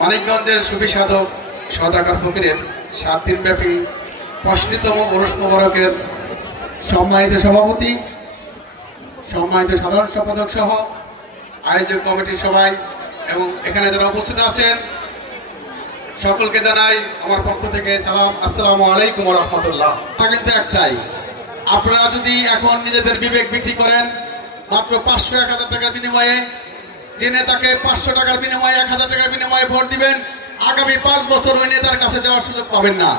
মানিকগঞ্জের সুফি সাধক সওদাগর ফকিরের 7 দিনব্যাপী 85তম ওরস মোবারকের সম্মানিত সভাপতি, সম্মানিত সাধারণ সম্পাদক সহ আয়োজক কমিটির সবাই এবং এখানে যারা উপস্থিত আছেন সকলকে জানাই আমার পক্ষ থেকে সালাম, আসসালামু আলাইকুম ওয়া রাহমাতুল্লাহ। কিন্তু একটাই, আপনারা যদি এখন নিজেদের বিবেক বিক্রি করেন মাত্র 500-1000 টাকার বিনিময়ে, যে নেতাকে 500 টাকার বিনিময়ে 1000 টাকার বিনিময়ে ভোট দিবেন, আগামী 5 বছর ওই নেতার কাছে যাওয়ার সুযোগ পাবেন না।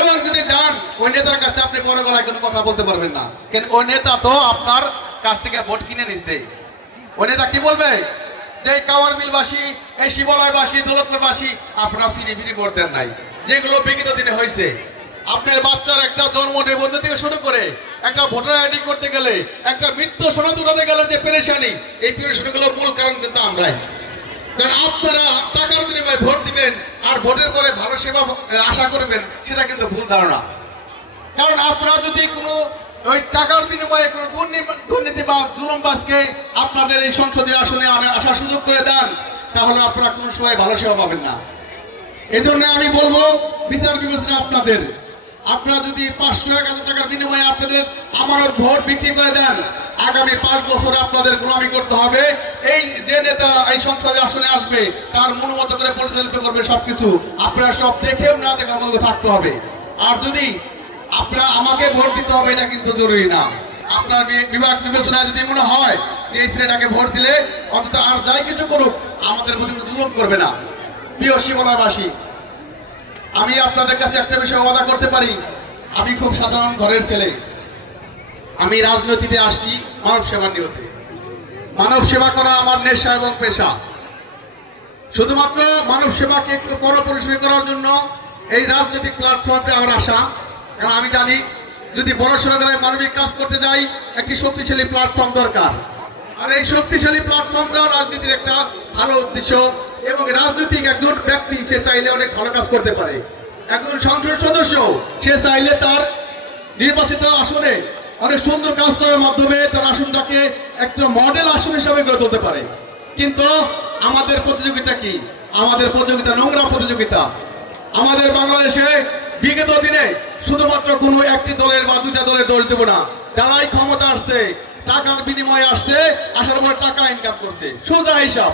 এবং যদি যান ওই নেতার কাছে আপনি বড় গলায় কোনো কথা বলতে পারবেন না, কেন ওই নেতা তো আপনার কাছ থেকে ভোট কিনে নিচ্ছে। ওই নেতা কি বলবে যে কাওয়ার বিলবাসী, এই শিবালয়বাসী, দৌলতপুরবাসী আপনারা ফিরি ফিরি ভোট দেন নাই, যেগুলো বিগত দিনে হয়েছে। আপনার বাচ্চার একটা জন্ম নিবন্ধন থেকে শুরু করে একটা ভোটার আইডি করতে গেলে, একটা মৃত্যু সনদ উঠাতে গেলে যে পেরেশানি, এই পেরেশানিগুলোর মূল কারণ কিন্তু আমরাই। কারণ আপনারা টাকার বিনিময়ে ভোট দিবেন আর ভোটের পরে ভালো সেবা আশা করবেন, সেটা কিন্তু ভুল ধারণা। কারণ আপনারা যদি কোনো ওই টাকার বিনিময়ে কোনো দুর্নীতি বা জুলুমবাজকে আপনাদের এই সংসদীয় আসনে আসার সুযোগ করে দেন, তাহলে আপনারা কোনো সময় ভালো সেবা পাবেন না। এই জন্য আমি বলবো বিচার বিবেচনা আপনাদের। আপনারা যদি 500-1000 টাকার বিনিময়ে আপনাদের আমানত ভোট বিক্রি করে দেন, আগামী 5 বছর আপনাদের গোলামি করতে হবে। এই যে নেতা এই সংসদে আসনে আসবে তার মনোমতো করে পরিচালিত করবে সবকিছু, আপনারা সব দেখেও না দেখার মতো থাকতে হবে। আর যদি আপনারা আমাকে ভোট দিতে হবে এটা কিন্তু জরুরি না। আপনার বিভাগ বিবেচনায় যদি মনে হয় যে এই ছেলেটাকে ভোট দিলে অন্তত আর যাই কিছু করুক আমাদের প্রতি জুলুম করবে না। প্রিয় শিবালয়বাসী, আমি আপনাদের কাছে একটা বিষয় ওয়াদা করতে পারি, আমি খুব সাধারণ ঘরের ছেলে। আমি রাজনীতিতে আসছি মানব সেবার নিয়তে। মানব সেবা করা আমার নেশা এবং পেশা। শুধুমাত্র মানব সেবাকে একটু বড় পরিসরে করার জন্য এই রাজনৈতিক প্ল্যাটফর্মে আমার আসা। কারণ আমি জানি যদি বড় সড়কের মানবিক কাজ করতে যাই একটি শক্তিশালী প্ল্যাটফর্ম দরকার। আর এই শক্তিশালী প্ল্যাটফর্মটা রাজনীতির একটা ভালো উদ্দেশ্য। এবং রাজনৈতিক একজন ব্যক্তি সে চাইলে অনেক ভালো কাজ করতে পারে। একজন সংসদ সদস্য সে চাইলে তার নির্বাচিত আসনে অনেক সুন্দর কাজ করার মাধ্যমে তার আসনটাকে একটা মডেল আসন হিসাবে গড়ে তুলতে পারে। কিন্তু আমাদের প্রতিযোগিতা কি? আমাদের প্রতিযোগিতা নোংরা প্রতিযোগিতা। আমাদের বাংলাদেশে বিগত দিনে শুধুমাত্র কোনো একটি দলের বা দুইটা দলের দোষ দেব না, যারাই ক্ষমতা আসছে টাকার বিনিময়ে আসছে, আসার পর টাকা ইনকাম করছে, সোজা হিসাব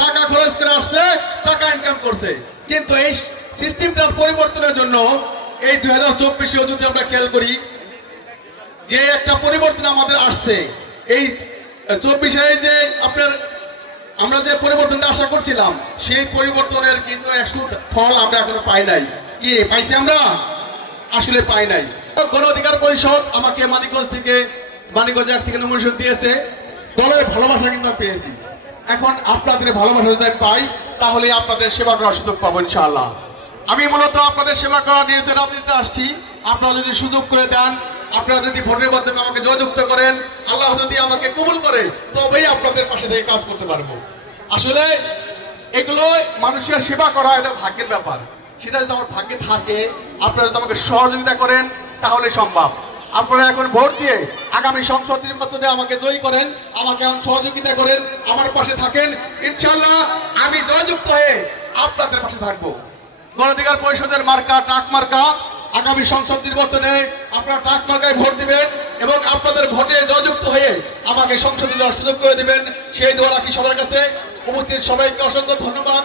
টাকা খরচ করে আসছে, টাকা ইনকাম করছে। কিন্তু এই সিস্টেমটার পরিবর্তনের জন্য এই 2024-এও যদি আমরা খেয়াল করি যে একটা পরিবর্তন আমাদের আসছে, এই 24-এ যে আপনার আমরা যে পরিবর্তনটা আশা করছিলাম সেই পরিবর্তনের কিন্তু একটু ফল আমরা এখনো পাই নাই। কি পাইছি আমরা? আসলে পাই নাই। গণ অধিকার পরিষদ আমাকে মানিকগঞ্জ থেকে নমিনেশন দিয়েছে, দলের ভালোবাসা কিন্তু পেয়েছি। এখন আপনাদের ভালোবাসা যদি আমি পাই তাহলে আপনাদের সেবা করার সুযোগ পাবো ইনশাআল্লাহ। আমি মূলত আপনাদের সেবা করার নিয়তে রাজনীতিতে আসছি। আপনারা যদি সুযোগ করে দেন, আপনারা যদি ভোটের মাধ্যমে আমাকে জয়যুক্ত করেন, আল্লাহ যদি আমাকে কবুল করে, তবেই আপনাদের পাশে থেকে কাজ করতে পারবো। আসলে এগুলো মানুষের সেবা করা এটা ভাগ্যের ব্যাপার। সেটা যদি আমার ভাগ্যে থাকে, আপনারা যদি আমাকে সহযোগিতা করেন তাহলে সম্ভব। আপনারা এখন ভোট দিয়ে আগামী সংসদ নির্বাচনে আমাকে জয়ী করেন, আমাকে এখন সহযোগিতা করেন, আমার পাশে থাকেন, ইনশাআল্লাহ আমি জয়যুক্ত হয়ে আপনাদের পাশে থাকবো। গণ অধিকার পরিষদের মার্কা ট্রাক মার্কা। আগামী সংসদ নির্বাচনে আপনারা ট্রাক মার্কায় ভোট দিবেন এবং আপনাদের ভোটে জয়যুক্ত হয়ে আমাকে সংসদে যাওয়ার সুযোগ করে দিবেন। সেই দোয়া রাখি সবার কাছে। উপস্থিত সবাইকে অসংখ্য ধন্যবাদ।